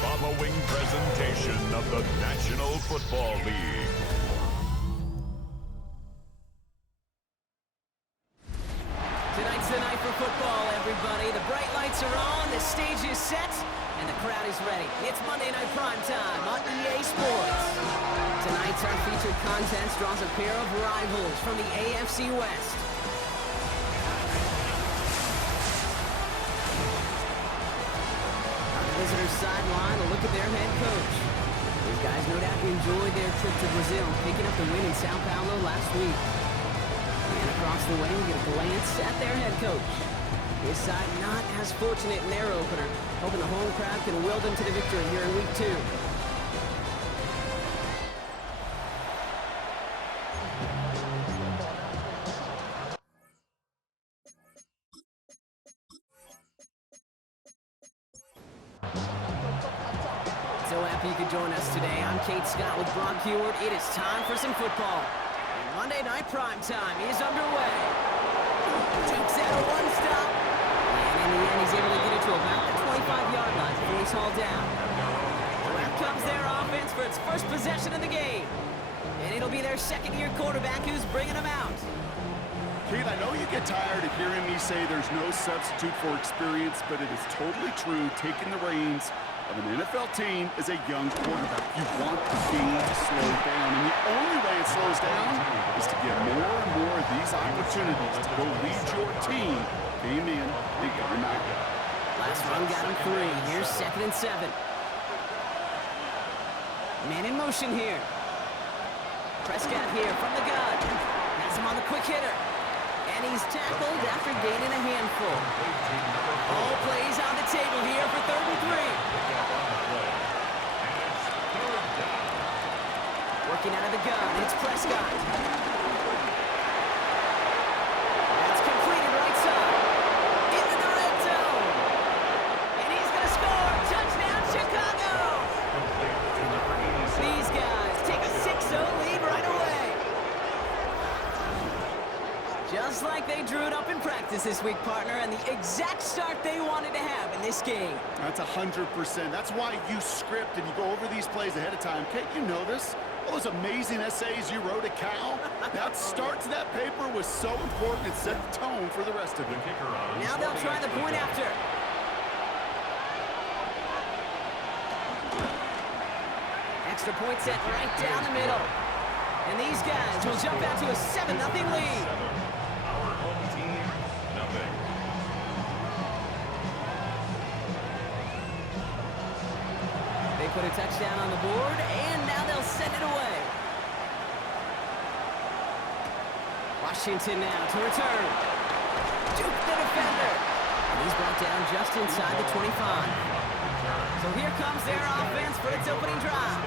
following presentation of the National Football League. Tonight's the night for football, everybody. The bright lights are on, the stage is set, and the crowd is ready. It's Monday Night Primetime on EA Sports. Tonight's our featured contest draws a pair of rivals from the AFC West. On the visitors' sideline, a look at their head coach. These guys no doubt enjoyed their trip to Brazil, picking up the win in Sao Paulo last week. And across the way, we get a glance at their head coach. His side not as fortunate in their opener, hoping the home crowd can will them to the victory here in Week 2. So happy you could join us today. I'm Kate Scott with Brock Heward. It is time for some football. And Monday Night Primetime is underway. Takes out a one-stop. And in the end, he's able to get it to about the 25-yard line before he's hauled down. So out comes their offense for its first possession of the game. And it'll be their second-year quarterback who's bringing them out. Kate, I know you get tired of hearing me say there's no substitute for experience, but it is totally true. Taking the reins of an NFL team is a young quarterback. You want the game to slow down, and the only way it slows down is to get more and more of these opportunities to go lead your team game in and game out. Last run got him 3. Here's 2nd and 7. Man in motion here. Prescott here from the gun. Has him on the quick hitter. And he's tackled after gaining a handful. All plays on the table here for 3rd and 3. Working out of the gun, it's Prescott. That's completed right side. Into the red zone. And he's going to score. Touchdown, Chicago. These guys take a 6-0 lead right away. Just like they drew it up in practice this week, partner, and the exact start they wanted to have in this game. That's 100%. That's why you script and you go over these plays ahead of time. Kate, you know this. All those amazing essays you wrote at Cal, that start to that paper was so important. It set the tone for the rest of it. Now they'll try the point after. Extra point set right down the middle. And these guys will jump out to a 7-0 lead. Our home team, nothing. They put a touchdown on the board, and now they'll send it away. Washington now to return. Duke the defender. And he's brought down just inside the 25. So here comes their offense for its opening drive.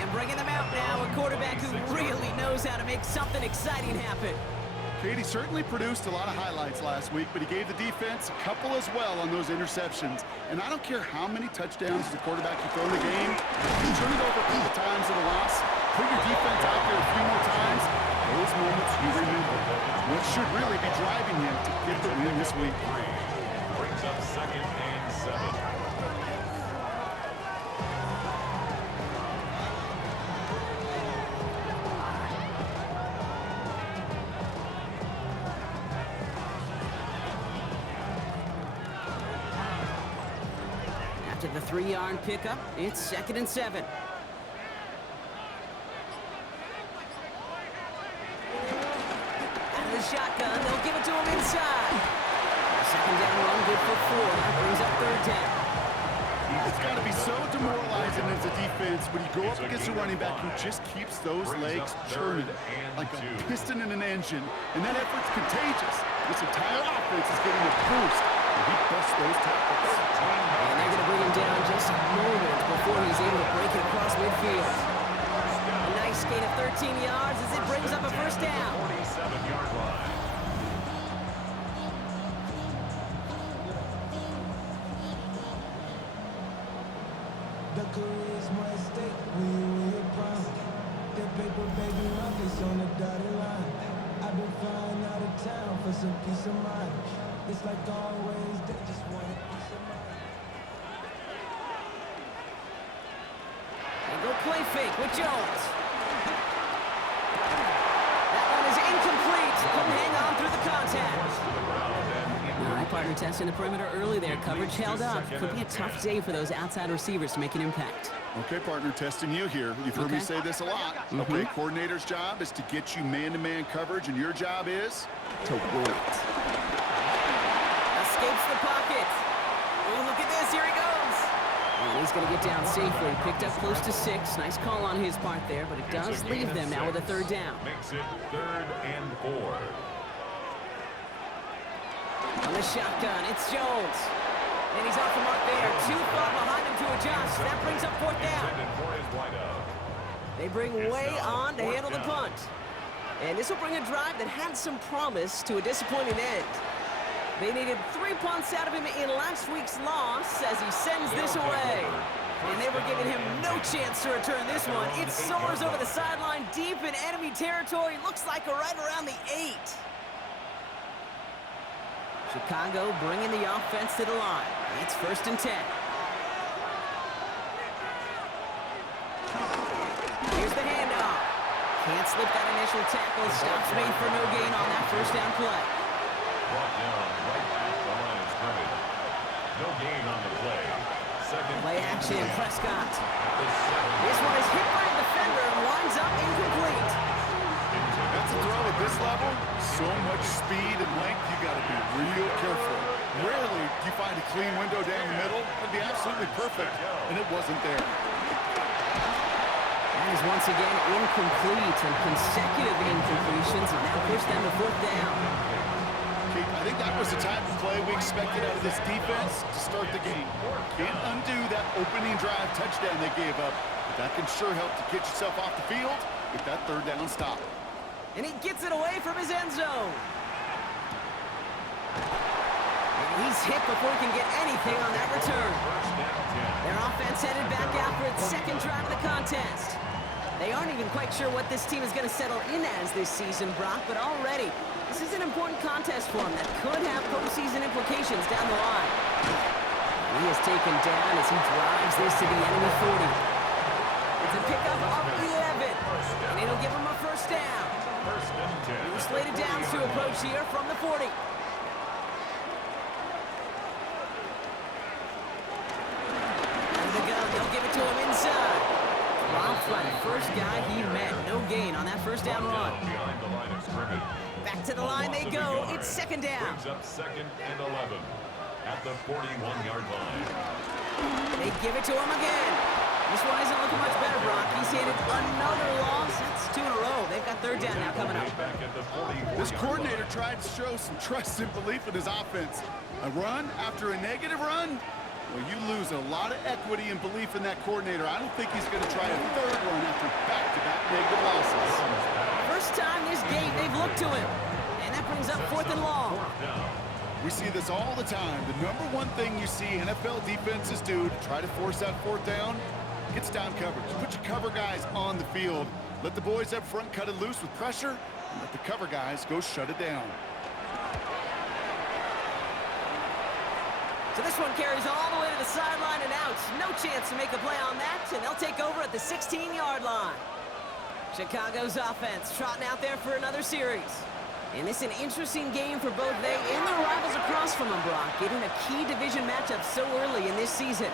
And bringing them out now, a quarterback who really knows how to make something exciting happen. Katie certainly produced a lot of highlights last week, but he gave the defense a couple as well on those interceptions. And I don't care how many touchdowns as a quarterback you throw in the game, you turn it over a couple times at a loss, put your defense out there a few more times, those moments you remember. What should really be driving him to get the win this week. Brings up 2nd and 7. After the 3-yard pickup, it's 2nd and 7. Out of the shotgun, they'll give it to him inside. A 2nd down run, good for 4. That brings up 3rd down. It's got to be so demoralizing as a defense when you go up against a running back who just keeps those legs churning like a piston in an engine. And that effort's contagious. This entire offense is getting a boost. And he busts those tackles. And they're going to bring him down just a moment before he's able to break it across midfield. A nice gain of 13 yards as it brings up a 1st down. 47-yard line. The career is my stake when you in your prime. That paper, baby, rockets on the dotted line. I've been flying out of town for some peace of mind. It's like always, they just want a piece of mind. a play fake with Jones. That one is incomplete. Couldn't hang on through the contact. All right, partner, testing the perimeter early there. Coverage held up. Could be a tough day for those outside receivers to make an impact. Okay, partner, testing you here. You've heard me say this a lot. Okay, coordinator's job is to get you man-to-man coverage, and your job is to win it. Escapes the pocket. Oh, look at this. Here he goes. And he's going to get down safely. Picked up close to 6. Nice call on his part there, but it does leave them now with a third down. Makes it 3rd and 4. On the shotgun, it's Jones. And he's off the mark there. Too far behind him to adjust. That brings up 4th down. They bring way on to handle the punt. And this will bring a drive that had some promise to a disappointing end. They needed 3 punts out of him in last week's loss as he sends this away. And they were giving him no chance to return this one. It soars over the sideline deep in enemy territory. Looks like right around the 8. Chicago bringing the offense to the line. It's 1st and 10. Here's the handoff. Can't slip that initial tackle. Stops made for no gain on that 1st down play. Brought down right at the line of scrimmage. No gain on the play. Second play action, Prescott. This one is hit by a defender and winds up incomplete. That's a throw at this level. So much speed and length, you got to be real careful. Rarely do you find a clean window down the middle. It'd be absolutely perfect, and it wasn't there. That is once again incomplete, and consecutive incompletions have now pushed them to 4th down. I think that was the type of play we expected out of this defense to start the game. Can't undo that opening drive touchdown they gave up, but that can sure help to get yourself off the field with that 3rd down stop. And he gets it away from his end zone. And he's hit before he can get anything on that return. Their offense headed back out for its 2nd drive of the contest. They aren't even quite sure what this team is going to settle in as this season, Brock, but already this is an important contest for them that could have postseason implications down the line. He is taken down as he drives this to the enemy 40. It's a pickup of 11, and it'll give him a 1st down. New slated downs to approach here from the 40. Out of the gun, they'll give it to him inside. Dropped by the first guy he met. No gain on that 1st down run. Back to the line they go. It's 2nd down. Brings up 2nd and 11 at the 41-yard line. They give it to him again. This one isn't looking much better, Brock. He's handed another loss. That's 2 in a row. They've got 3rd down now coming up. This coordinator tried to show some trust and belief in his offense. A run after a negative run? Well, you lose a lot of equity and belief in that coordinator. I don't think he's going to try a 3rd run after back-to-back negative losses. First time this game they've looked to him. And that brings up 4th and long. We see this all the time. The number one thing you see NFL defenses do to try to force that 4th down, gets down coverage. Put your cover guys on the field. Let the boys up front cut it loose with pressure, and let the cover guys go shut it down. So this one carries all the way to the sideline and out. No chance to make a play on that, and they'll take over at the 16-yard line. Chicago's offense trotting out there for another series. And it's an interesting game for both they and their rivals across from them, Brock, getting a key division matchup so early in this season.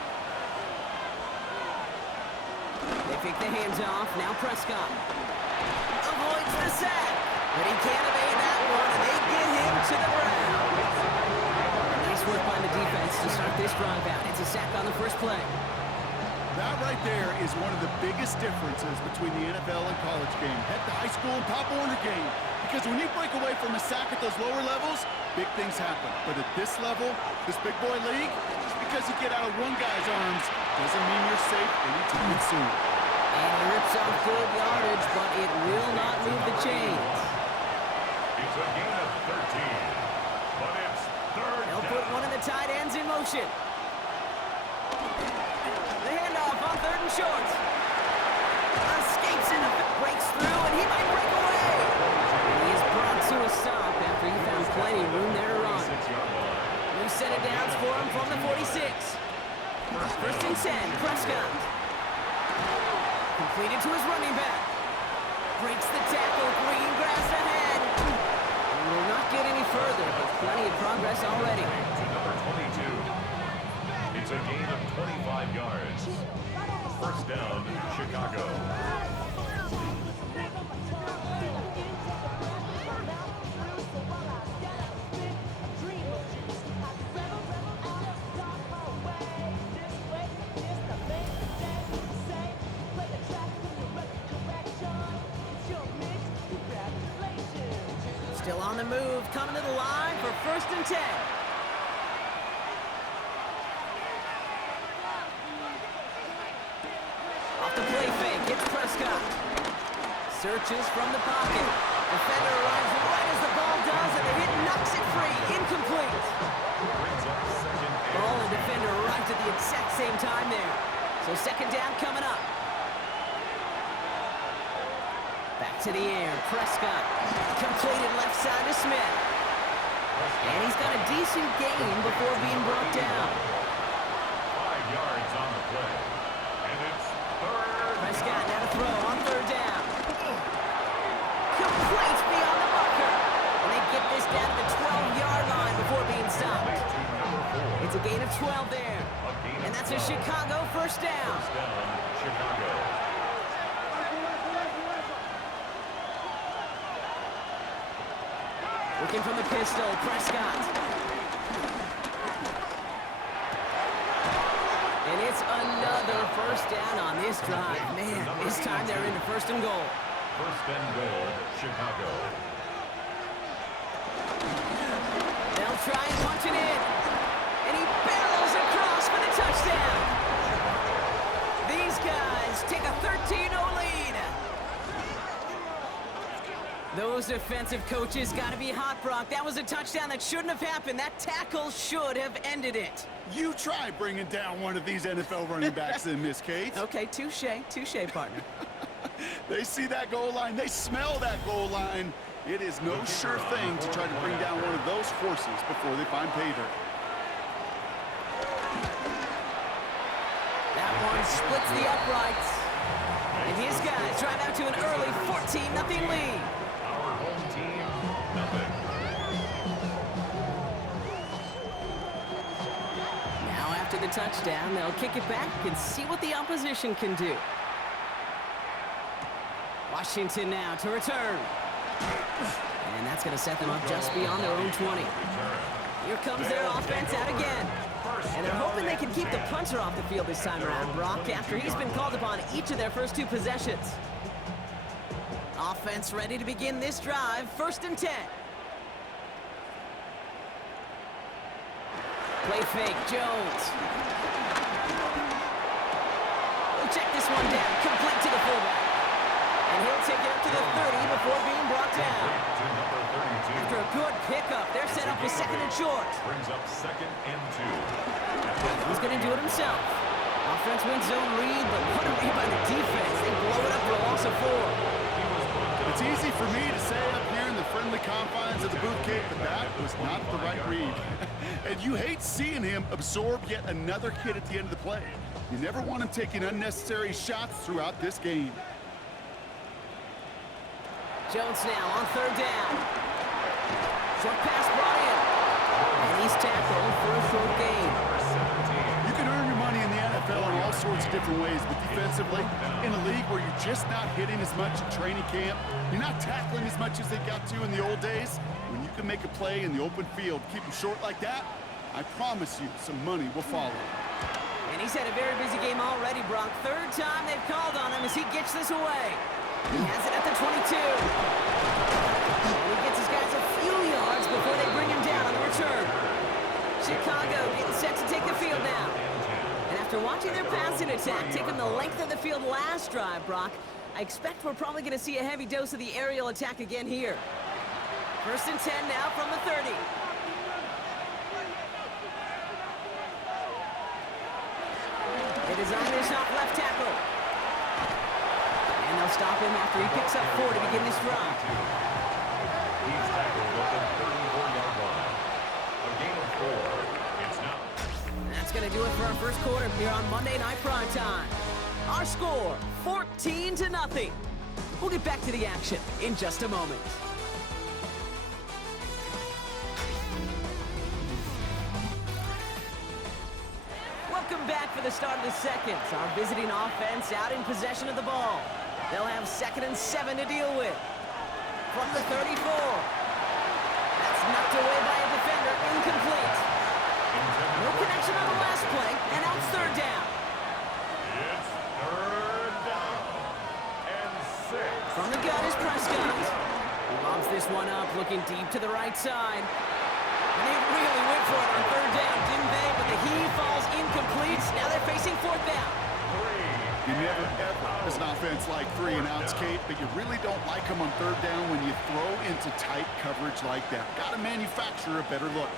They pick the hands off. Now Prescott avoids the sack, but he can't evade that one, and they get him to the ground. Nice work by the defense to start this drive out. It's a sack on the 1st play. That right there is one of the biggest differences between the NFL and college game. Heck, the high school and Pop Warner game. Because when you break away from a sack at those lower levels, big things happen. But at this level, this big boy league, just because you get out of one guy's arms doesn't mean you're safe anytime soon. And he rips off good yardage, but it will not move the chains. It's a gain of 13, but it's 3rd They'll down. put one of the tight ends in motion. The handoff on 3rd and short. Escapes and breaks through, and he might break away. And he is brought to a stop after he found plenty of room there to run. New set of downs for him from the 46. 1st and 10, Prescott. Completed to his running back. Breaks the tackle, green grass ahead. He will not get any further, but plenty of progress already. To number 22. It's a gain of 25 yards. First down, Chicago. Still on the move, coming to the line for 1st and 10. Off the play fake, gets Prescott. Searches from the pocket. Defender arrives right as the ball does, and the hit knocks it free. Incomplete. Ball and defender arrived at the exact same time there. So 2nd down coming up. Back to the air, Prescott. Completed left side to Smith. And he's got a decent gain before being brought down. 5 yards on the play. And it's third. Prescott now to throw on 3rd down. Complete beyond the marker. And they get this down to the 12-yard line before being stopped. It's a gain of 12 there. And that's a Chicago 1st down. First down, Chicago. Looking from the pistol, Prescott. And it's another 1st down on this drive. Man, this time they're into 1st and goal. 1st and goal, Chicago. They'll try and punch it in. And he barrels across for the touchdown. These guys take a 13-0 lead. Those defensive coaches got to be hot, Brock. That was a touchdown that shouldn't have happened. That tackle should have ended it. You try bringing down one of these NFL running backs in, Miss Kate. Okay, touche, partner. They see that goal line. They smell that goal line. It is no sure thing to try to bring down one of those horses before they find pay dirt. That one splits the uprights. And his guys drive out to an early 14-0 lead. Our home team, nothing. Now after the touchdown, they'll kick it back and see what the opposition can do. Washington now to return. And that's going to set them up just beyond their own 20. Here comes their offense out again. And they're hoping they can keep the punter off the field this time around, Brock, after he's been called upon each of their first 2 possessions. Offense ready to begin this drive, 1st and 10. Play fake, Jones. We'll check this one down, complete to the fullback. And he'll take it up to the 30 before being brought down. After a good pickup, they're set up with 2nd and short. Brings up 2nd and 2. He's going to do it himself. Offense wins zone read, but what a read by the defense. They blow it up for a loss of 4. It's easy for me to say up here in the friendly confines of the booth, Kate, but that was not the right read. And you hate seeing him absorb yet another hit at the end of the play. You never want him taking unnecessary shots throughout this game. Jones now on 3rd down. Short pass brought in. And he's tackled for a short gain. You can earn your money in the NFL in all sorts of different ways, but defensively, in a league where you're just not hitting as much at training camp, you're not tackling as much as they got to in the old days, when you can make a play in the open field, keep them short like that, I promise you some money will follow. And he's had a very busy game already, Brock. 3rd time they've called on him as he gets this away. He has it at the 22. And he gets his guys a few yards before they bring him down on the return. Chicago getting set to take the field now. And after watching their passing attack take them the length of the field last drive, Brock, I expect we're probably going to see a heavy dose of the aerial attack again here. 1st and 10 now from the 30. They design this off left tackle. And they'll stop him after he picks up 4 to begin this drive. He's tackled at the 34-yard line. A gain of 4. It's now. That's going to do it for our first quarter here on Monday Night Primetime. Our score, 14-0. We'll get back to the action in just a moment. Welcome back for the start of the second. Our visiting offense out in possession of the ball. They'll have 2nd and 7 to deal with. From the 34. That's knocked away by a defender, incomplete. No connection on the last play, and now it's 3rd down. It's 3rd down and 6. From the gun is Prescott. He lobs this one up, looking deep to the right side. And they really went for it on 3rd down, didn't they? But the heave falls incomplete. Now they're facing 4th down. You never, ever, as an offense, like 3 and outs, Kate, but you really don't like them on 3rd down when you throw into tight coverage like that. Got to manufacture a better look.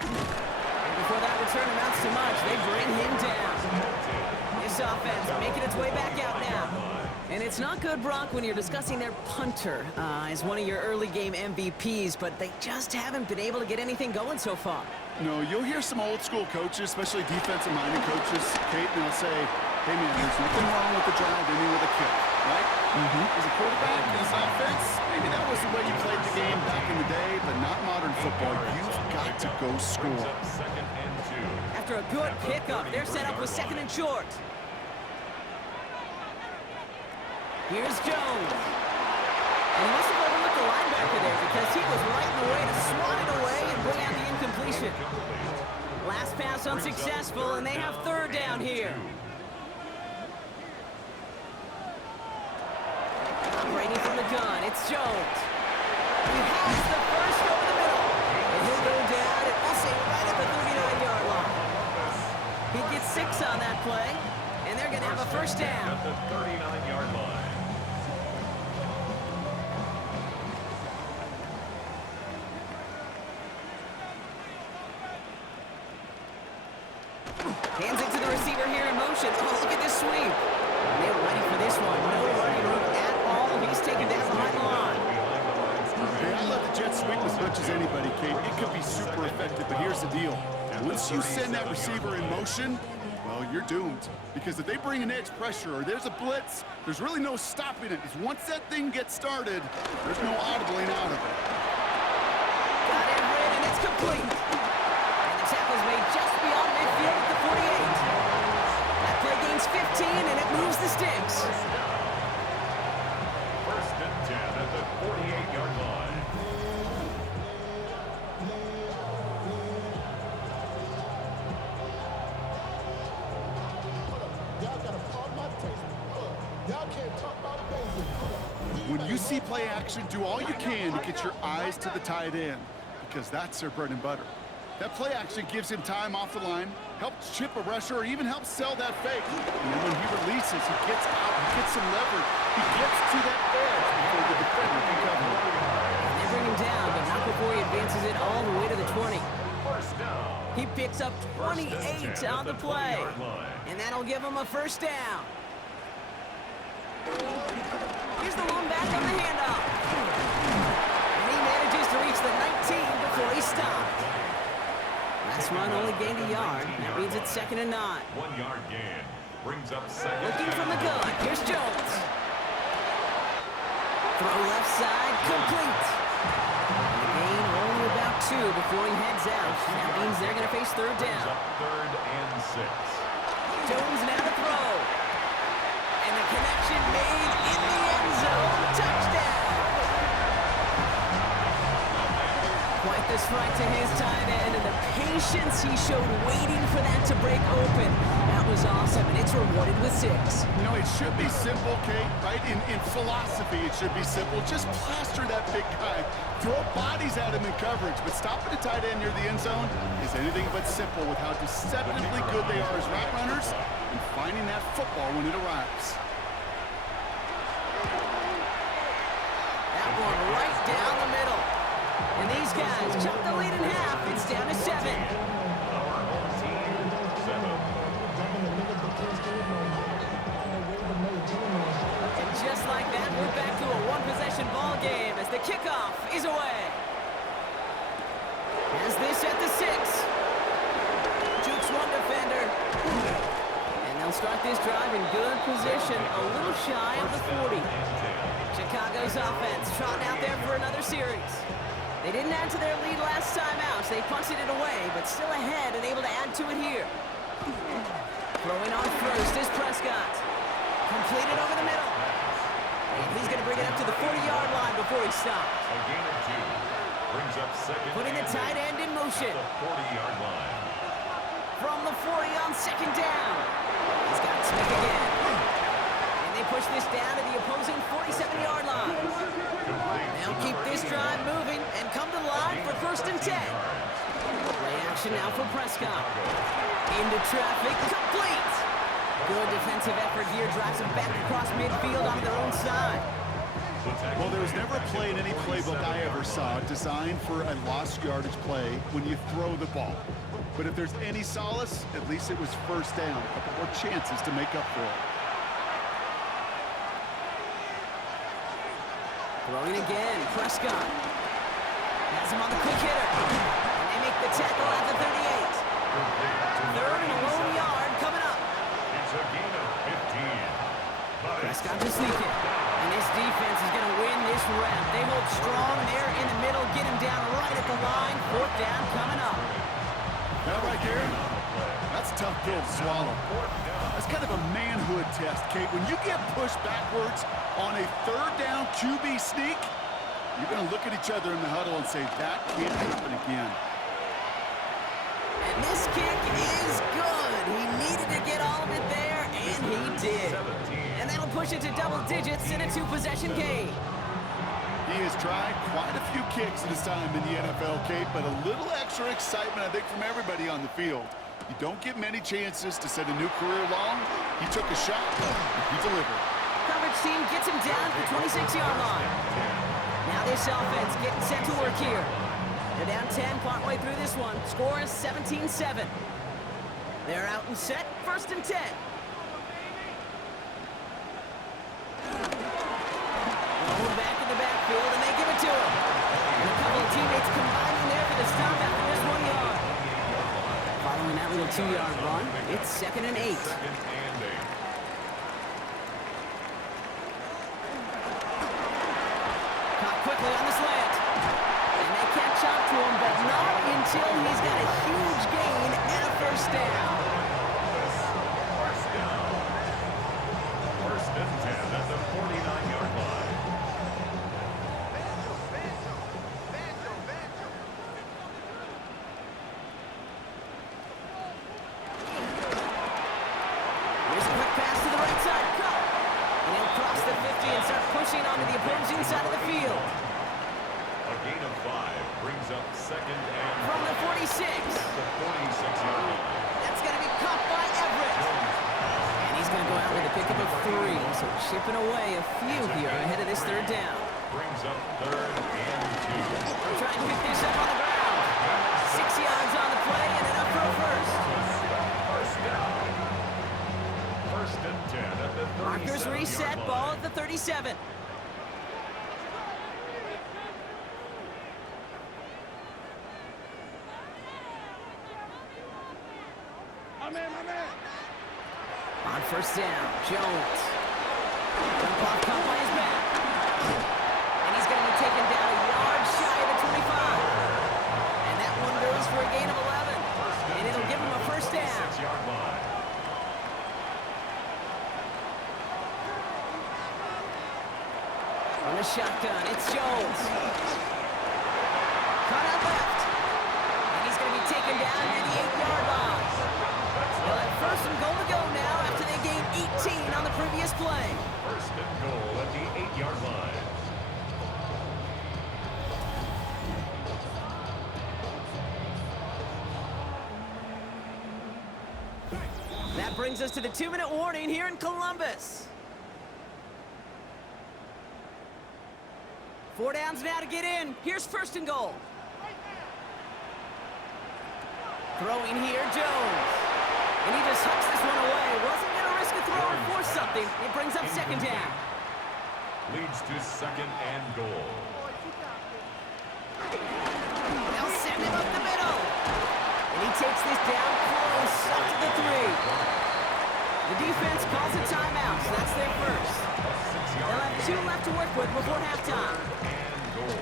And before that return amounts to much, they bring him down. This offense making its way back out now. And it's not good, Brock, when you're discussing their punter as one of your early game MVPs, but they just haven't been able to get anything going so far. No, you'll hear some old school coaches, especially defensive-minded coaches, Kate, and they'll say, hey, man, there's nothing wrong with the drive ending with a kick, right? As a quarterback, as an offense, maybe that was the way you played the game back in the day, but not modern football. You've got to go score. 2nd and 2. After a good pickup, they're set up with 2nd and short. Here's Jones. And he must have overlooked the linebacker there because he was right in the way to swat it away and bring out the incompletion. Last pass unsuccessful, and they have 3rd down here. Operating from the gun, it's Jones. He has the first over the middle. And he'll go down and we'll say right at the 39-yard line. He gets 6 on that play, and they're going to have a 1st down. At the 39-yard line. Hands it to the receiver here in motion. Oh, look at this sweep. They're ready for this one. No running room at all. He's taken down behind the line. Hey, I love the jet sweep as much as anybody, Kate. It could be super effective, but here's the deal. Once you send that receiver in motion, well, you're doomed. Because if they bring an edge pressure or there's a blitz, there's really no stopping it. Because once that thing gets started, there's no audibling out of it. Got it, Red, and it's complete. And the tackle's made just beyond midfield at the 48. That play gains 15, and it moves the sticks. 1st and 10 at the 48-yard line. When you see play action, do all you can to get your eyes to the tight end, because that's their bread and butter. That play action gives him time off the line, helps chip a rusher, or even helps sell that fake. And then when he releases, he gets out, he gets some leverage, he gets to that edge before the defender can cover him. They bring him down, but not before he advances it all the way to the 20. 1st down. He picks up 28 on the play. And that'll give him a 1st down. Here's the one back on the handoff. And he manages to reach the 19 before he stopped. Last run only gained a yard. That means it's 2nd and 9. 1-yard gain. Brings up 2nd. Looking from the gun. Here's Jones. Throw left side, complete. The gain only about 2 before he heads out. That means they're going to face 3rd Brings down. up 3rd and 6. Jones now to throw. And the connection made in the end zone. Touchdown. Quite the strike to his tight end, and the patience he showed waiting for that to break open. That was awesome, and it's rewarded with 6. You know, it should be simple, Kate, right? In philosophy, it should be simple. Just plaster that big guy. Throw bodies at him in coverage, but stopping a tight end near the end zone is anything but simple with how deceptively good they are as route runners and finding that football when it arrives. That one right down the middle. And these guys chop the lead in half. It's down to 7. Our home team, 7. And just like that, we're back to a one-possession ball game as the kickoff is away. As this this at the 6. Jukes one defender. And they'll start this drive in good position, a little shy of the 40. Chicago's offense trotting out there for another series. They didn't add to their lead last time out, so they punted it away, but still ahead and able to add to it here. Throwing on first is Prescott. Completed over the middle. And he's going to bring it up to the 40-yard line before he stops. A gain of 2. Brings up second. Putting the tight end in motion. At the 40-yard line. From the 40 on second down. He's got Smith again. And they push this down to the opposing 47-yard line. They'll keep this drive moving and come to the line for first and 10. Play action now for Prescott. Into traffic, complete. Good defensive effort here, drives them back across midfield on their own side. Well, there was never a play in any playbook I ever saw designed for a lost yardage play when you throw the ball. But if there's any solace, at least it was first down. A couple more chances to make up for it. Throwing again, Prescott. Has him on the quick hitter. And they make the tackle at the 38. Third and a lone yard coming up. It's a gain of 15. Prescott to sneak it. And this defense is going to win this round. They hold strong there in the middle, get him down right at the line. Fourth down coming up. That right there, that's a tough pill to swallow. That's kind of a manhood test, Kate. When you get pushed backwards on a third down QB sneak, you're going to look at each other in the huddle and say, that can't happen again. And this kick is good. He needed to get all of it there, and he did. And that'll push it to double digits in a 2-possession game. He has tried quite a few kicks in his time in the NFL, Kate, but a little extra excitement, I think, from everybody on the field. You don't get many chances to set a new career long. He took a shot, and he delivered. Coverage team gets him down at the 26-yard line. Now this offense getting set to work here. They're down 10 partway through this one. Score is 17-7. They're out and set, first and 10. Rolling back in the backfield, and they give it to him. And a couple of teammates combining there for the stop after this 1 yard. Following that little 2-yard run, it's second and 8. Caught quickly on the slant. And they catch up to him, but not until he's got a huge gain and a first down. First and 10 at the 49-yard line. Here's a quick pass to the right side. Cut. And he'll cross the 50 and start pushing onto the opposing side of the field. A gain of 5 brings up second and From the 46. at the 46-yard line. That's going to be caught by Everett. And he's going to go out with a pickup of 3. So chipping away a few here ahead of this third down. Brings up third and 2. They'll try and pick this up on the ground. 6 yards on the play and enough for a first. First down. First and 10 at the 37-yard Markers reset, line. ball at the 37. On first down, Jones. Dump off caught by his back. And he's going to be taken down a yard shy of the 25. And that one goes for a gain of 11. And it'll give him a first down. 6-yard line. On the shotgun, it's Jones. Caught out left. And he's going to be taken down near the 8-yard line. They'll have first and goal to go now after they gained 18 on the previous play. First and goal at the 8-yard line. That brings us to the 2-minute warning here in Columbus. 4 downs now to get in. Here's first and goal. Throwing here, Jones. And he just hucks this one away. Wasn't going to risk a throw or force something. It brings up second down. Leads to second and goal. They'll send him up the middle. takes this down close, up to the 3. The defense calls a timeout, so that's their first. They'll have 2 left to work with before halftime.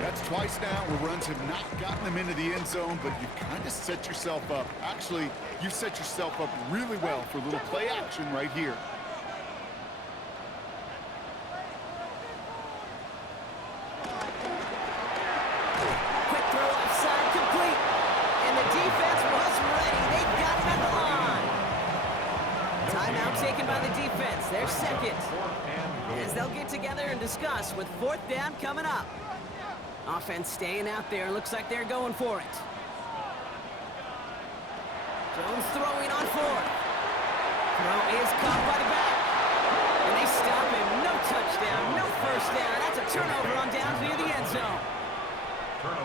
That's twice now where runs have not gotten them into the end zone, but you've kind of set yourself up. Actually, you've set yourself up really well for a little play action right here. Quick throw offside, complete. And the defense was ready. They got him at the line. Timeout taken by the defense. Their second. As they'll get together and discuss with 4th down coming up. Offense staying out there. Looks like they're going for it. Jones throwing on 4th. Throw is caught by the back. And they stop him. No touchdown, no first down. That's a turnover on downs near the end zone.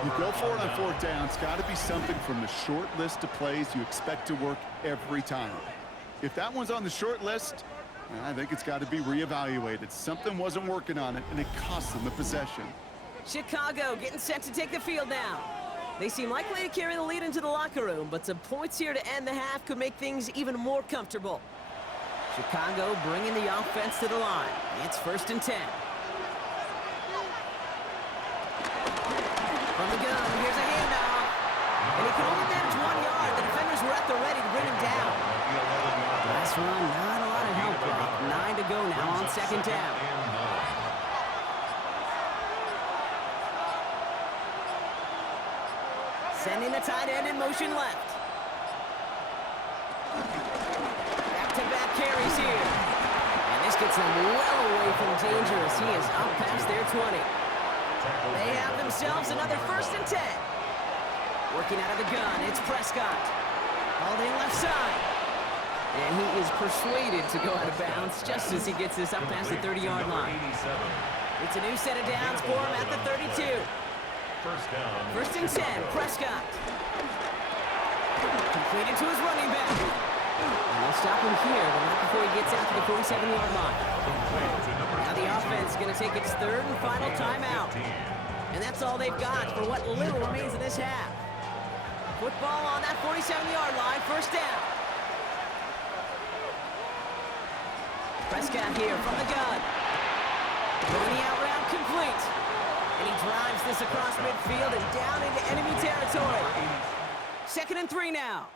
You go for it on 4th down. It's got to be something from the short list of plays you expect to work every time. If that one's on the short list, I think it's got to be reevaluated. Something wasn't working on it, and it cost them the possession. Chicago getting set to take the field now. They seem likely to carry the lead into the locker room, but some points here to end the half could make things even more comfortable. Chicago bringing the offense to the line. It's 1st and 10. From the gun, here's a handoff. And he can only manage 1 yard. The defenders were at the ready to bring him down. Last run, not a lot of help, Brock. 9 to go now on 2nd down. Sending the tight end in motion left. Back-to-back carries here. And this gets them well away from dangerous. He is up past their 20. They have themselves another 1st and 10. Working out of the gun, it's Prescott. Hauled in left side. And he is persuaded to go out of bounds just as he gets this up past the 30-yard line. It's a new set of downs for him at the 32. 1st and 10, Prescott. Completed to his running back. And they'll stop him here, but not before he gets out to the 47-yard line. Now the offense is going to take its 3rd and final timeout. And that's all they've got for what little remains of this half. Football on that 47-yard line, 1st down. Prescott here from the gun. Throwing the out route complete. And he drives this across midfield and down into enemy territory. 2nd and 3 now.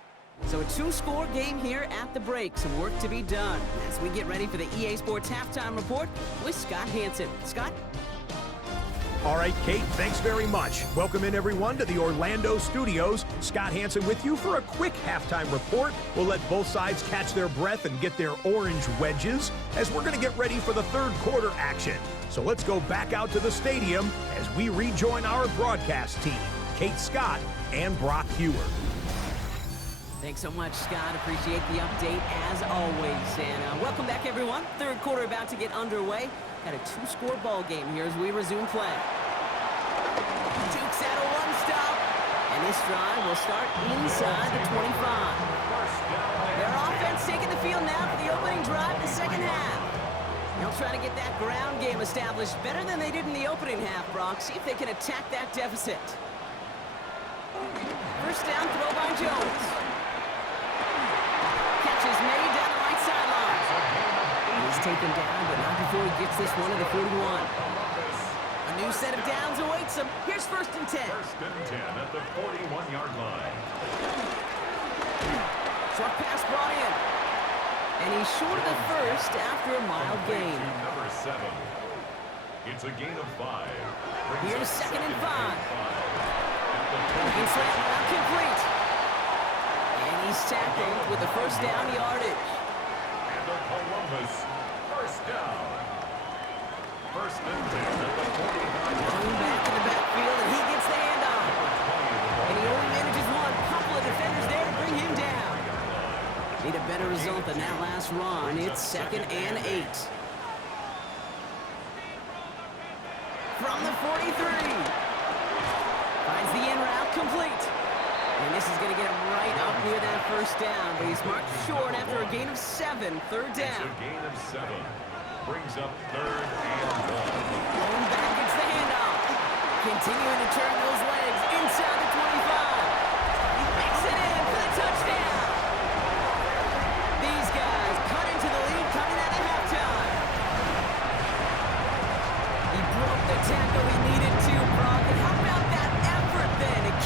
So a 2-score game here at the break. Some work to be done as we get ready for the EA Sports Halftime Report with Scott Hanson. Scott? All right, Kate, thanks very much. Welcome in, everyone, to the Orlando studios. Scott Hanson with you for a quick halftime report. We'll let both sides catch their breath and get their orange wedges as we're going to get ready for the 3rd quarter action. So let's go back out to the stadium as we rejoin our broadcast team, Kate Scott and Brock Hewer. Thanks so much, Scott. Appreciate the update as always. And welcome back, everyone. 3rd quarter about to get underway. Got a 2-score ball game here as we resume play. Dukes out a 1-stop. And this drive will start inside the 25. Their offense taking the field now for the opening drive of the 2nd half. They'll try to get that ground game established better than they did in the opening half, Brock. See if they can attack that deficit. 1st down throw by Jones. Catch is made down the right sideline. He's taken down, but not before he gets this one to the 41. A new set of downs awaits him. Here's 1st and 10. 1st and 10 at the 41-yard line. Short pass brought in. And he's short of the 1st after a mild gain. Number 7. It's a gain of 5. Here's 2nd and 5. Looking slant route complete. And he's tackled with the 1st down yardage. And the Columbus 1st down. 1st and 10 at the 40-yard line. Going back in the backfield, and he gets the handoff. And he only manages one. Couple of defenders there to bring him down. Need a better result than that last run. It's 2nd and 8. From the 43. Finds the in route complete. And this is going to get him right up near that 1st down. But he's marked short after a gain of 7. 3rd down. It's a gain of 7. Brings up 3rd and 1. Going back, gets the handoff. Continuing to turn those legs inside the 25. He makes it in for the touchdown.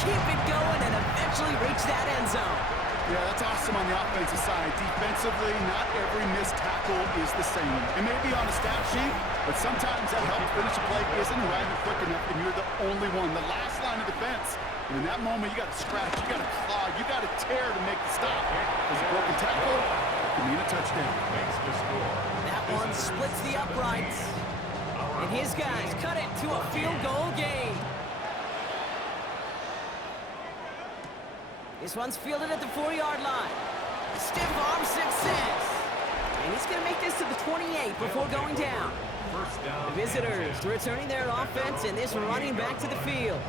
keep it going and eventually reach that end zone. Yeah, that's awesome on the offensive side. Defensively, not every missed tackle is the same. It may be on a stat sheet, but sometimes that help to finish a play isn't arriving quick enough, and you're the only one, the last line of defense. And in that moment, you got to scratch, you got to claw, you got to tear to make the stop. Because a broken tackle can mean a touchdown. Makes the score. That one splits the uprights. And his guys cut it to a field goal game. This one's fielded at the 4-yard line. Stiff arm success. And he's going to make this to the 28 before going down. First down. The visitors returning their offense and this running back to the field.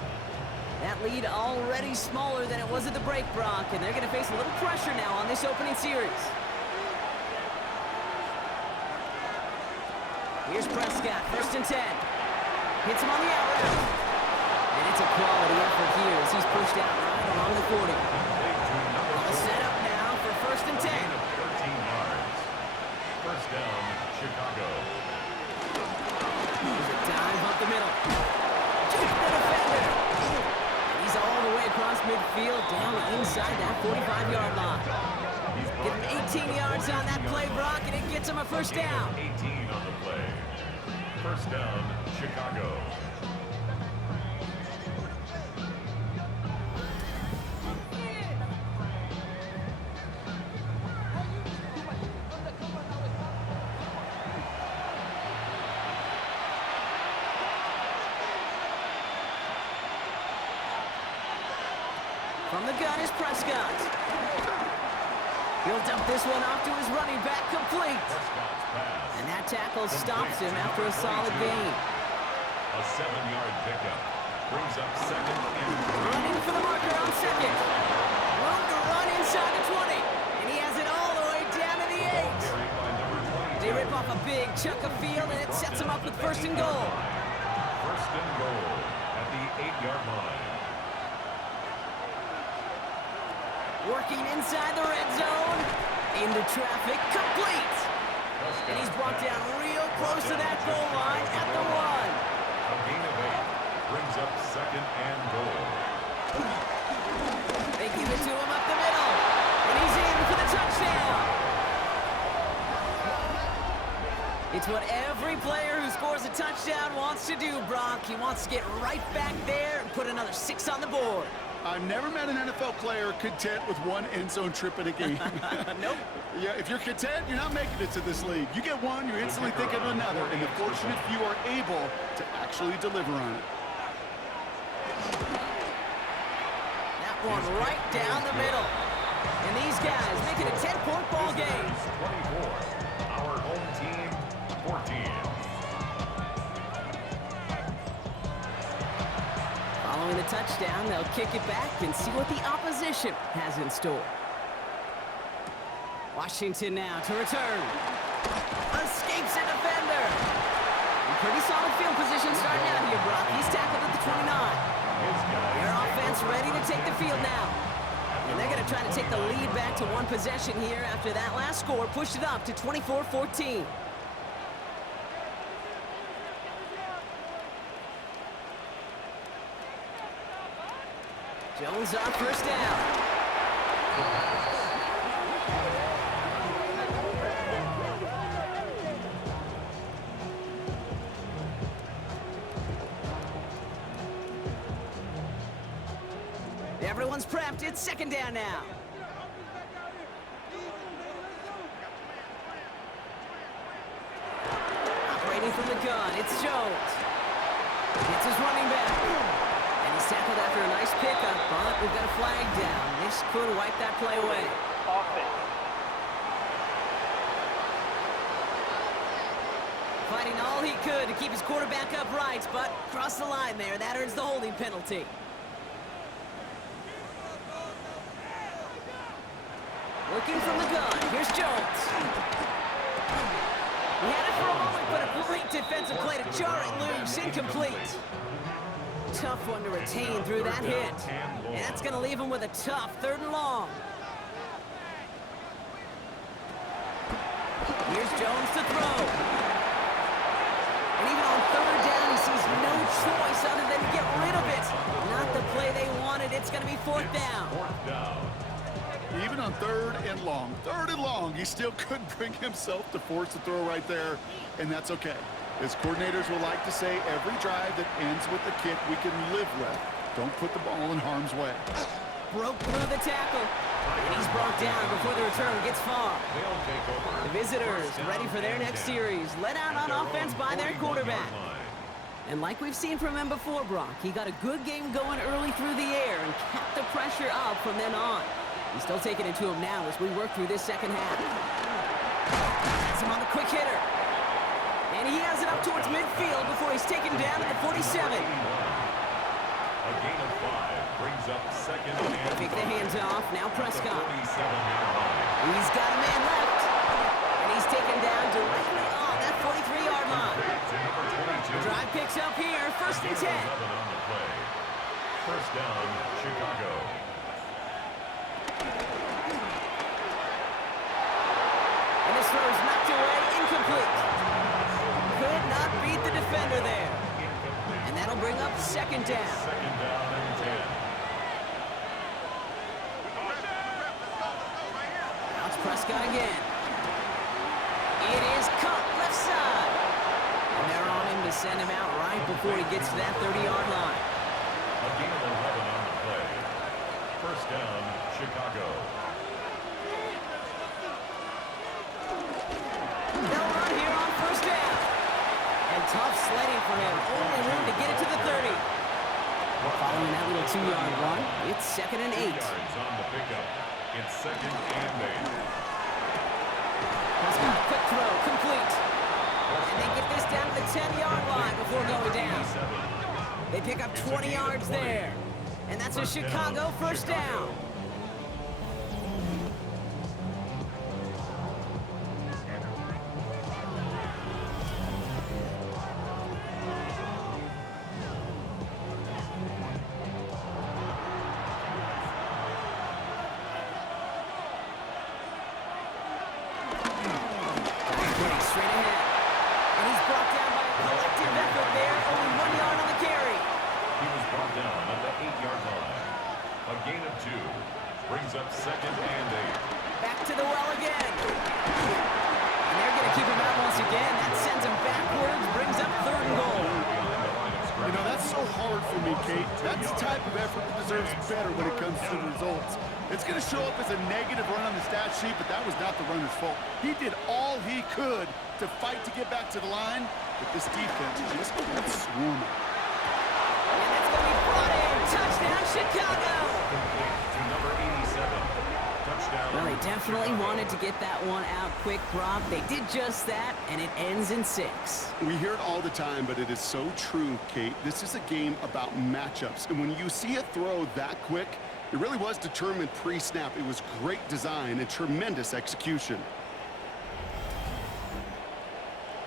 That lead already smaller than it was at the break, Brock, and they're going to face a little pressure now on this opening series. Here's Prescott, 1st and 10. Hits him on the out route. And it's a quality effort here as he's pushed out right along the 40. A setup now for 1st and 10. 13 yards. First down, Chicago. Here's a dive up the middle. Just the defender. And he's all the way across midfield, down inside that 45-yard line. Give him 18 yards on that play, Brock, and it gets him a first down. 18 on the play. First down, Chicago. From the gun is Prescott. He'll dump this one off to his running back, complete. Prescott's pass. And that tackle stops him after a solid gain. A 7-yard pickup. Brings up second and Running for the marker on second. Room to run inside the 20. And he has it all the way down to the 8. carried by number 22. They rip off a big chunk of field, and it sets him up with 1st and goal. First and goal at the 8-yard line. Working inside the red zone. Into traffic, complete. And he's brought down real close to that goal line at the 1. A gain of 8 brings up second and goal. They give it to him up the middle. And he's in for the touchdown. It's what every player who scores a touchdown wants to do, Brock. He wants to get right back there and put another 6 on the board. I've never met an NFL player content with one end zone trip in a game. Nope. Yeah, if you're content, you're not making it to this league. You get one, you're instantly thinking of another, and the fortunate few are able to actually deliver on it. That one right down the middle. And these guys make it a 10-point ball game. 24. Our home team, 14. Following the touchdown, they'll kick it back and see what the opposition has in store. Washington now to return. Escapes a defender. In pretty solid field position starting out here, Brock. He's tackled at the 29. Their offense ready to take the field now. And they're going to try to take the lead back to one possession here after that last score pushed it up to 24-14. Jones on first down. Everyone's prepped. It's second down now. Operating from the gun, it's Jones. It's his running back. And he's tackled after a nice pickup, but we've got a flag down. This could wipe that play away. Fighting all he could to keep his quarterback upright, but crossed the line there. That earns the holding penalty. Looking from the gun. Here's Jones. He had it for a moment, but a great defensive play to jar it loose. Incomplete. Tough one to retain through that hit. And that's going to leave him with a tough 3rd and long. Here's Jones to throw. And even on 3rd down, he sees no choice other than to get rid of it. Not the play they wanted. It's going fourth down. Fourth down. Even on third and long, he still couldn't bring himself to force the throw right there, and that's okay. As coordinators will like to say, every drive that ends with a kick we can live with. Don't put the ball in harm's way. Broke through the tackle. And he's brought down before the return gets far. They'll take over. The visitors ready for their next series. Let out on offense by their quarterback. And like we've seen from him before, Brock, he got a good game going early through the air and kept the pressure up from then on. He's still taking it to him now as we work through this second half. Has him on the quick hitter. And he has it up towards midfield before he's taken down at the 47. A gain of 5 brings up second and Take the hands off. Now Prescott. 47-yard line. He's got a man left. And he's taken down directly on that 43-yard line. To number 22. Drive picks up here. First and 10. 11 on the play. First down, Chicago. And this throw is knocked away. Incomplete. Could not beat the defender there. And that'll bring up second down. Second down and 10. Now it's Prescott again. It is cut left side. And they're on him to send him out right before he gets to that 30-yard line. A gain of 11 on the play. First down, Chicago. They'll run here on first down. And tough sledding for him. Only room to get it to the 30. Following that little 2-yard run, it's second and 8. 2 yards on the pickup. It's second and 8. Prescott, quick throw, complete. And they get this down to the 10-yard line before going down. They pick up 20 yards there. And that's a Chicago first down. Straight ahead. And he's brought down by a collective effort there. Only 1 yard on the carry. He was brought down at the 8-yard line. A gain of 2 brings up second and 8. Back to the well again. And they're going to keep him out once again. That sends him backwards, brings up third and goal. Behind the line of You know, scrimmage. that's so hard for me, Kate. That's the type of effort that deserves better when it comes to the results. It's going to show up as a negative run on the stat sheet, but that was not the runner's fault. He did all he could to fight to get back to the line, but this defense just kept swarming. And that's going to be brought in. Touchdown, Chicago. Complete to number 87. Touchdown. Well, they definitely wanted to get that one out quick, Brock. They did just that, and it ends in 6. We hear it all the time, but it is so true, Kate. This is a game about matchups, and when you see a throw that quick, it really was determined pre-snap. It was great design and tremendous execution.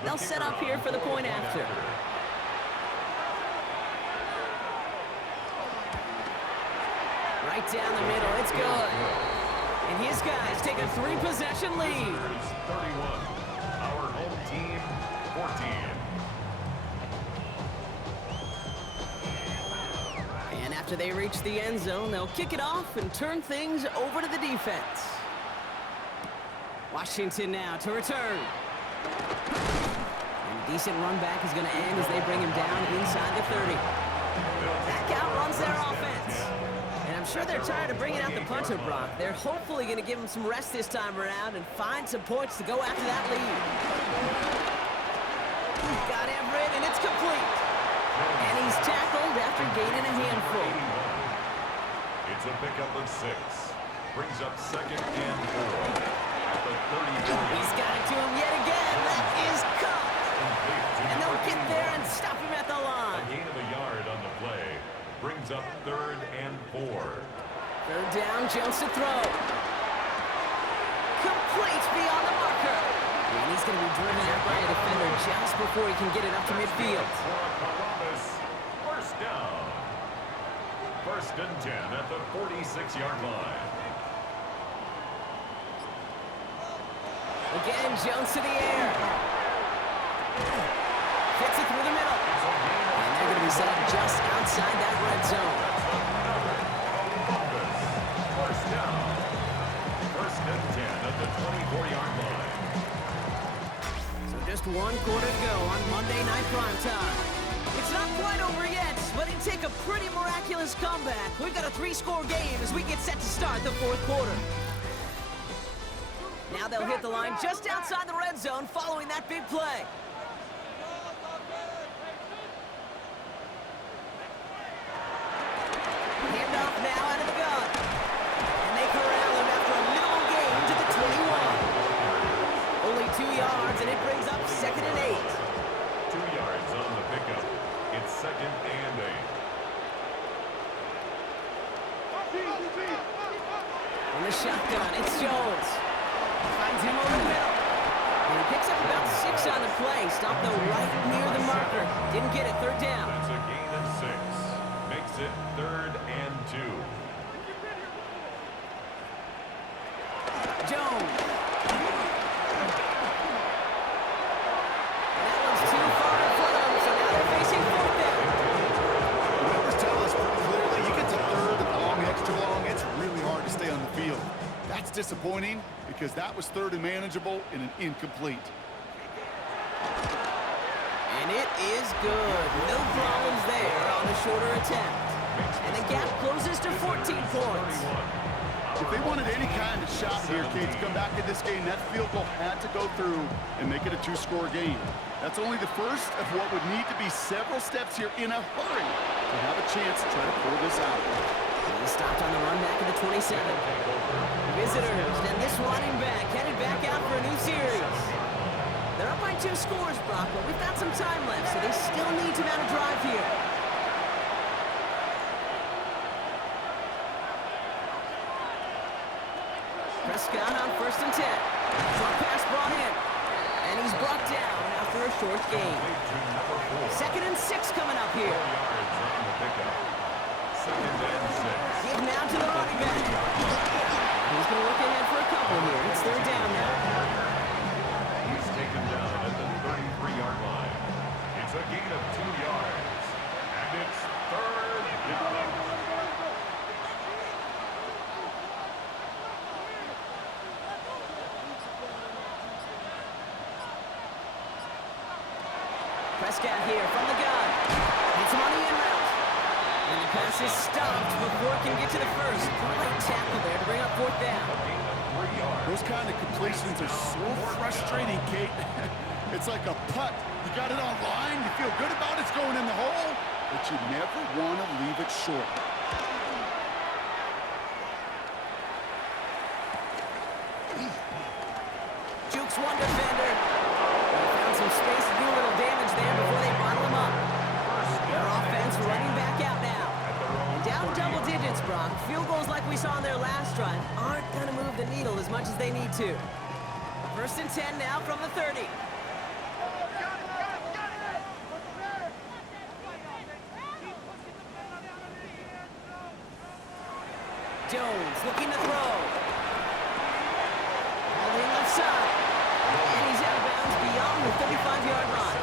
They'll set up here for the point after. Right down the middle, it's good. And his guys take a 3-possession lead. 31. Our home team, 14. And after they reach the end zone, they'll kick it off and turn things over to the defense. Washington now to return. And a decent run back is going to end as they bring him down inside the 30. That outruns their offense. And I'm sure they're tired of bringing out the punter, Brock. They're hopefully going to give him some rest this time around and find some points to go after that lead. Got Everett, and it's complete. And he's tackled after gaining a handful. It's a pickup of 6. Brings up second and 4. At the 34. He's got it to him yet again. That is cut. Complete to And number they'll get 81. there and stop him at the A line. gain of a yard on the play. Brings up third and 4. Third down, Jones to throw. Complete beyond the marker. And he's going to be driven out by a defender just before he can get it up to midfield. For Columbus, first down. First and 10 at the 46-yard line. Again, Jones to the air. Fits it through the middle. And they're going to be set up just outside that red zone. 1 quarter to go on Monday Night Primetime. It's not quite over yet, but it'd take a pretty miraculous comeback. We've got a 3-score game as we get set to start the 4th quarter. Now they'll hit the line just outside the red zone following that big play. Handoff now out of the gun. And they corral him after a minimal gain to the 21. Only 2 yards, and it brings up 2nd and 8. 2 yards on the pickup. It's 2nd and 8. On the shotgun, it's Jones. Finds him over the middle. And he picks up about 6 on the play. Stopped though right near the marker. Didn't get it, 3rd down. That's a gain of 6. Makes it 3rd and 2. Jones. And that one's too far in front of him, so now they're facing 4th down. The numbers tell us pretty clearly, you get to 3rd and long, extra long, it's really hard to stay on the field. That's disappointing because that was 3rd and manageable and an incomplete. And it is good. No problems there on the shorter attempt. And the gap closes to 14 points. If they wanted any kind of shot here, Kate, to come back in this game, that field goal had to go through and make it a 2-score game. That's only the first of what would need to be several steps here in a hurry to have a chance to try to pull this out. He stopped on the run back at the 27. Visitors, and this running back headed back out for a new series. They're up by 2 scores, Brock, but we've got some time left, so they still need to mount a drive here. Prescott on 1st and 10. Short pass brought in. And he's brought down after a short gain. 2nd and 6 coming up here. 4 yards on the pickup. 2nd and 6. Give now to the running back. He's going to look ahead for a couple here. It's 3rd down now. He's taken down at the 33-yard line. It's a gain of 2 yards. And it's 3rd down. Prescott here from the gun. Hits him on the in route. And the pass is stopped before it can get to the first. Great tackle there to bring up 4th down. Gain of 3 yards. Those kind of completions are so frustrating, Kate. It's like a putt. You got it on line, you feel good about it's going in the hole, but you never want to leave it short. Jukes one defender. Found some space to do a little damage there before they bottle him up. Their offense running back out now. And down double digits, Brock. Field goals like we saw on their last drive aren't going to move the needle as much as they need to. 1st and 10 now from the 30. Jones looking to throw. Holding left side. And he's out of bounds beyond the 35-yard line.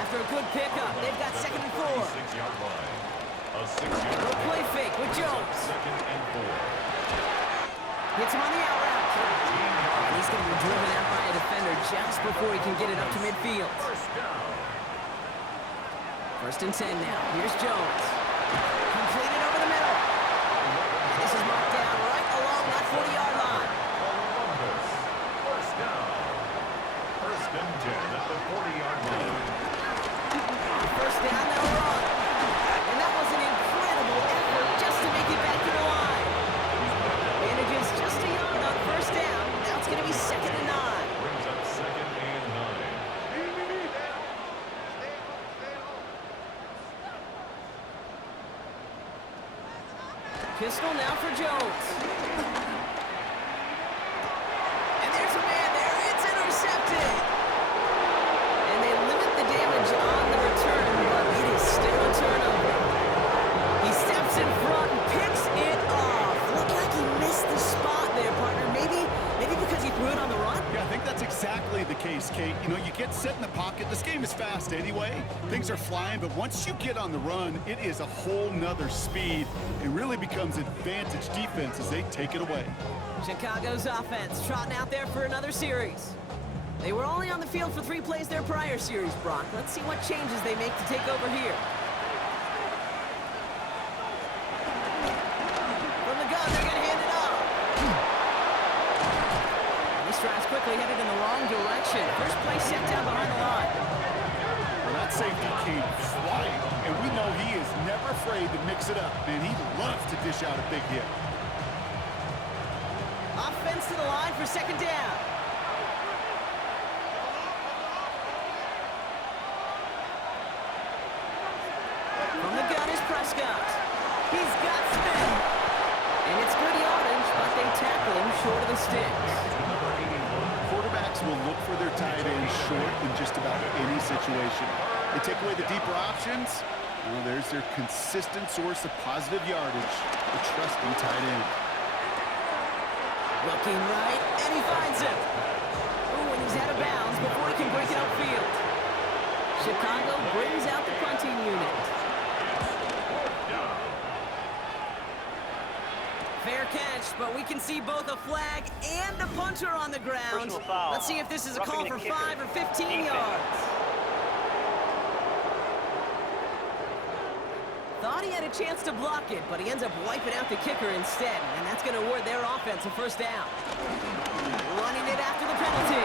After a good pickup, they've got 2nd and 4. 6-yard line. A 6-yard No play fake with Jones. 2nd and 4. Hits him on the out route. And he's going to be driven out by a defender just before he can get it up to midfield. 1st down. 1st and 10 now. Here's Jones. Completed over the middle. And this is marked down right along that 40-yard line. Columbus. 1st down. 1st and 10 at the 40-yard line. On 1st down, they'll run. And that was an incredible effort just to make it back to the line. Manages just a yard on 1st down. Now it's going to be 2nd and 9. Brings up 2nd and 9. Pistol now for Jones. And there's a man there. It's intercepted. And they limit the damage on the return, but it is still a turnover. He steps in front and picks it off. Looked like he missed the spot there, partner. Maybe because he threw it on the run? Yeah, I think that's exactly the case, Kate. You know, you get set in the pocket. This game is fast anyway. Things are flying, but once you get on the run, it is a whole nother speed. It really becomes advantage defense as they take it away. Chicago's offense trotting out there for another series. They were only on the field for 3 plays their prior series, Brock. Let's see what changes they make to take over here. From the gun, they're going to hand it off. This drive's quickly headed in the wrong direction. First play set down behind the line. Well, that safety came flying, and we know he is never afraid to mix it up, and he loves to dish out a big hit. Offense to the line for second down. From the gun is Prescott. He's got spin. And it's good yardage, but they tackle him short of the sticks. Quarterbacks will look for their tight end short in just about any situation. They take away the deeper options. Well, there's their consistent source of positive yardage, the trusting tight end. Looking right, and he finds him. Ooh, and he's out of bounds before he can break it upfield. Chicago brings out the punting unit. Fair catch, but we can see both a flag and a punter on the ground. Let's see if this is a call for 5 or 15 yards. Thought he had a chance to block it, but he ends up wiping out the kicker instead, and that's going to award their offense a first down. Running it after the penalty.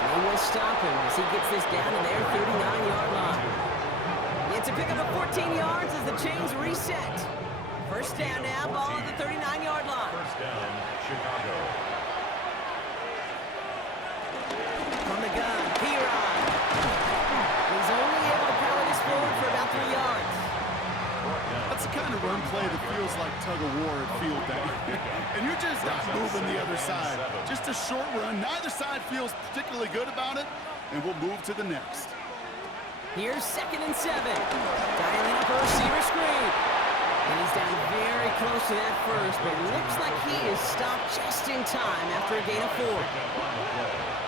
And they will stop him as he gets this down to their 39-yard line. It's a pickup of 14 yards as the chains reset. First down now, ball at the 39-yard line. First down, Chicago. From the gun, Piron. He's only able to power this forward for about 3 yards. That's the kind of run play that feels like tug-of-war at field day. And you're just not moving the other side. Just a short run. Neither side feels particularly good about it, and we'll move to the next. Here's 2nd and 7. Dialing up a receiver screen. And he's down very close to that first, but it looks like he is stopped just in time after a gain of 4.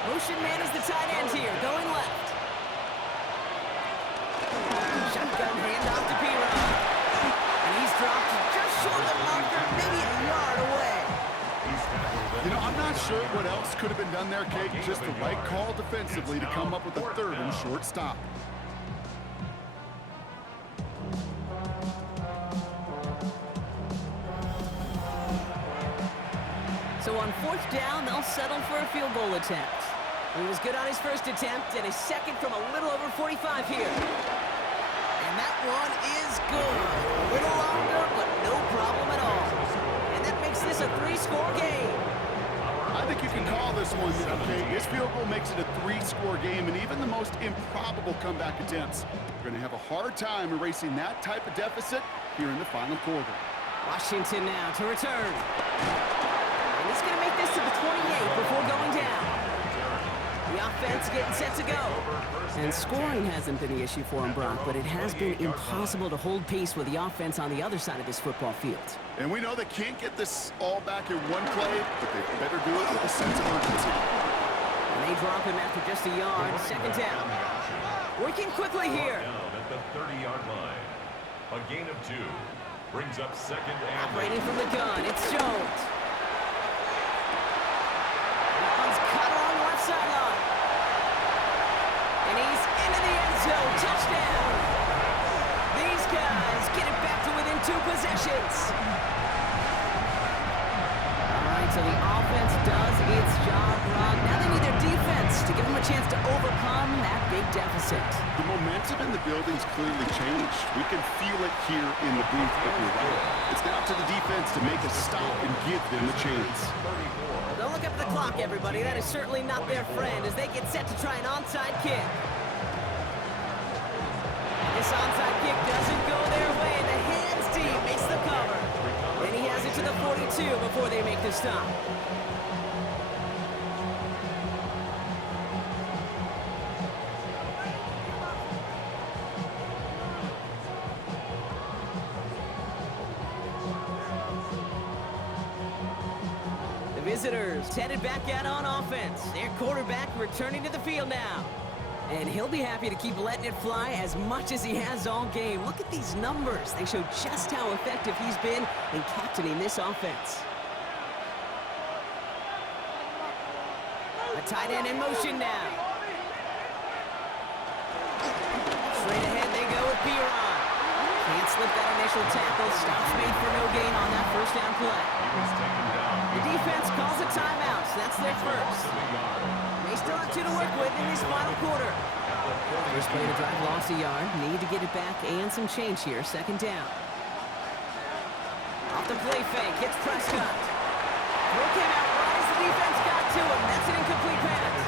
Motion man is the tight end here, going left. Shotgun handoff to Piron. And he's dropped just short of the marker, maybe a yard away. You know, I'm not sure what else could have been done there, Kate. Just the right call defensively to come up with a 3rd and short stop. So on 4th down, they'll settle for a field goal attempt. He was good on his first attempt, and his second from a little over 45 here. And that one is good. A little longer, but no problem at all. And that makes this a 3-score game. I think you can call this one, okay? This field goal makes it a 3-score game, and even the most improbable comeback attempts are going to have a hard time erasing that type of deficit here in the final quarter. Washington now to return. And he's going to make this to the 28 before going down. The offense getting set to go. And scoring hasn't been the issue for him, Brock, but it has been impossible to hold pace with the offense on the other side of this football field. And we know they can't get this all back in one play, but they better do it with a sense of urgency. And they drop him after just a yard. 2nd down. Working quickly here. Down at the 30-yard line. A gain of 2 brings up 2nd and Operating from the gun, it's Jones. That one's cut along the left sideline. And he's into the end zone. Touchdown. These guys get it back to within 2 possessions. All right, so the offense does its job, Rob. Now they need their defense to give them a chance to overcome that big deficit. The momentum in the building's clearly changed. We can feel it here in the booth, but you're right. It's now to the defense to make a stop and give them a chance. Don't look up at the clock, everybody. That is certainly not their friend as they get set to try an onside kick. This onside kick doesn't go their way. The hands team makes the cover. And he has it to the 42 before they make the stop. The visitors headed back out on offense. Their quarterback returning to the field now. And he'll be happy to keep letting it fly as much as he has all game. Look at these numbers. They show just how effective he's been in captaining this offense. Tight end in motion now. Straight ahead they go with Piron. Can't slip that initial tackle. Stops made for no gain on that first down play. The defense calls a timeout, so that's their first. They still have 2 to work with in this final quarter. First play of the drive lost a yard. Need to get it back and some change here. Second down. Off the play fake, hits Prescott. Throw came out right as the defense got to him. That's an incomplete pass.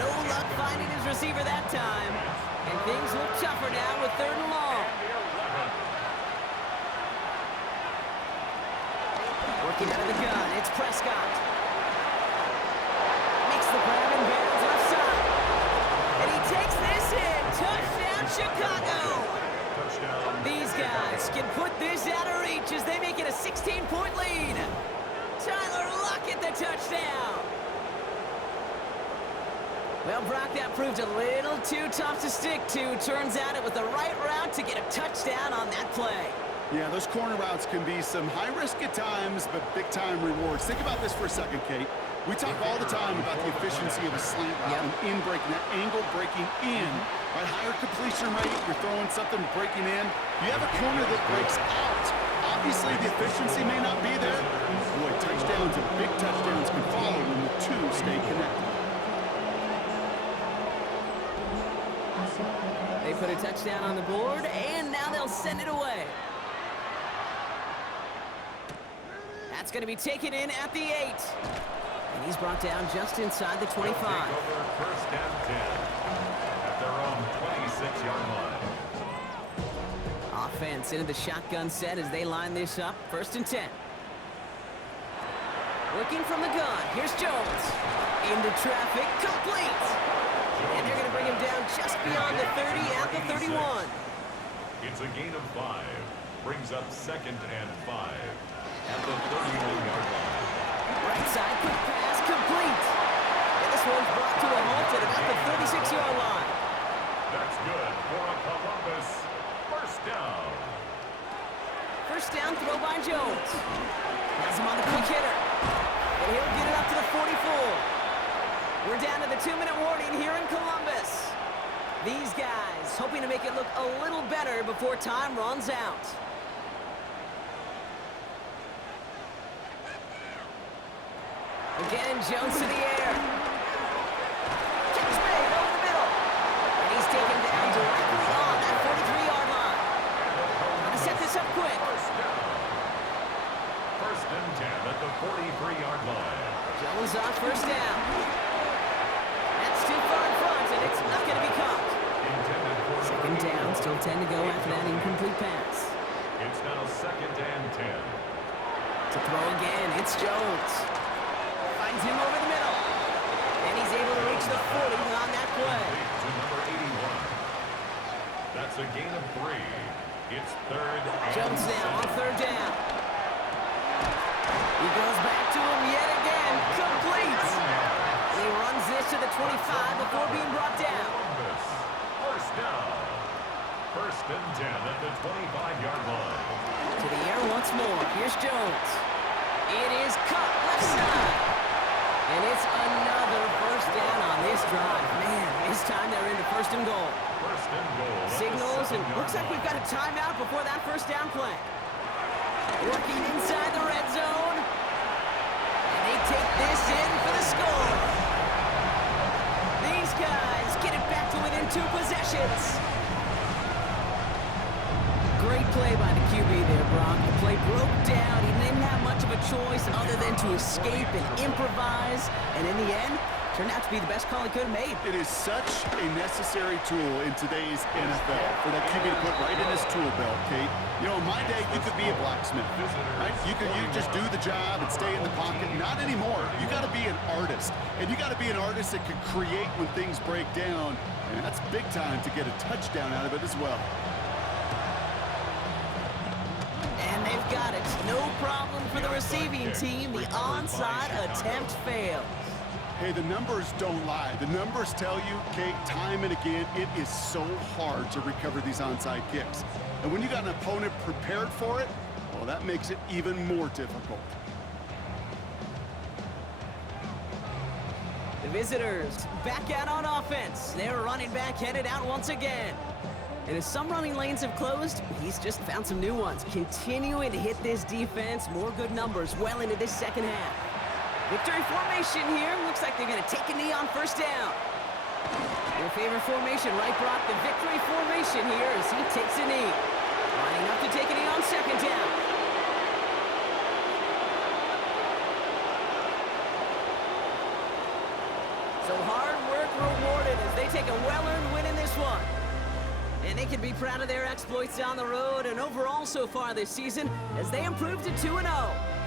No luck finding his receiver that time. And things look tougher now with 3rd and long. Working out of the gun, it's Prescott. Makes the grab and bounds offside. And he takes this in. Touchdown, Chicago. These guys can put this out of reach as they make it a 16-point lead. Tyler Lockett the touchdown. Well, Brock, that proved a little too tough to stick to. Turns out it was the right route to get a touchdown on that play. Yeah, those corner routes can be some high risk at times, but big-time rewards. Think about this for a second, Kate. We talk all the time about the efficiency of a slant route and in breaking, that angle breaking in. Right, higher completion rate, you're throwing something breaking in. You have a corner that breaks out. Obviously, the efficiency may not be there. Boy, touchdowns and big touchdowns can follow when the two stay connected. They put a touchdown on the board, and now they'll send it away. That's going to be taken in at the 8. And he's brought down just inside the 25. First down 10 at their own 26-yard line. Offense into the shotgun set as they line this up. 1st and 10. Looking from the gun. Here's Jones. Into traffic. Complete. And they're going to bring him down just beyond the 30 at the 31. It's a gain of 5. Brings up 2nd and 5 at the 31-yard line. Right side, quick pass, complete. And this one's brought to a halt at about the 36-yard line. That's good for a Columbus first down. First down, throw by Jones. Has him on the quick hitter. And he'll get it up to the 44. We're down to the 2-minute warning here in Columbus. These guys hoping to make it look a little better before time runs out. Again, Jones to the air. Catch made over the middle. And he's taken down directly on that 43-yard line. Trying to set this up quick. First and 10 at the 43-yard line. Jones on first down. That's too far in front, and it's not going to be caught. Second down, still 10 to go after that incomplete pass. It's now 2nd and 10. To throw again, it's Jones. Finds him over the middle. And he's able to reach the 40 on that play. To number 81. That's a gain of 3. It's 3rd and Jones now on 3rd down. He goes back to him yet again. Complete. He runs this to the 25 before being brought down. Columbus, first down. First and 10 at the 25-yard line. To the air once more. Here's Jones. It is cut left side. And it's another first down on this drive. Man, this time they're into 1st and goal. First and goal. Signals, and looks like we've got a timeout before that first down play. Working inside the red zone. And they take this in for the score. These guys get it back to within 2 possessions. Great play by the QB there, Brock. The play broke down. He didn't have much of a choice other than to escape and improvise. And in the end, turned out to be the best call he could have made. It is such a necessary tool in today's NFL for that QB to put right in his tool belt, Kate. You know, in my day, you could be a blacksmith, right? You just do the job and stay in the pocket. Not anymore. You got to be an artist. And you got to be an artist that can create when things break down. And that's big time to get a touchdown out of it as well. And they've got it. No problem for the receiving team. The onside attempt fails. Hey, the numbers don't lie. The numbers tell you, Kate, time and again, it is so hard to recover these onside kicks. And when you got an opponent prepared for it, well, that makes it even more difficult. The visitors back out on offense. Their running back headed out once again. And as some running lanes have closed, he's just found some new ones. Continuing to hit this defense. More good numbers well into this second half. Victory formation here. Looks like they're going to take a knee on first down. Your favorite formation, right, Brock? The victory formation here as he takes a knee. Lining up to take a knee on second down. So hard work rewarded as they take a well-earned win in this one. And they can be proud of their exploits on the road and overall so far this season as they improve to 2-0.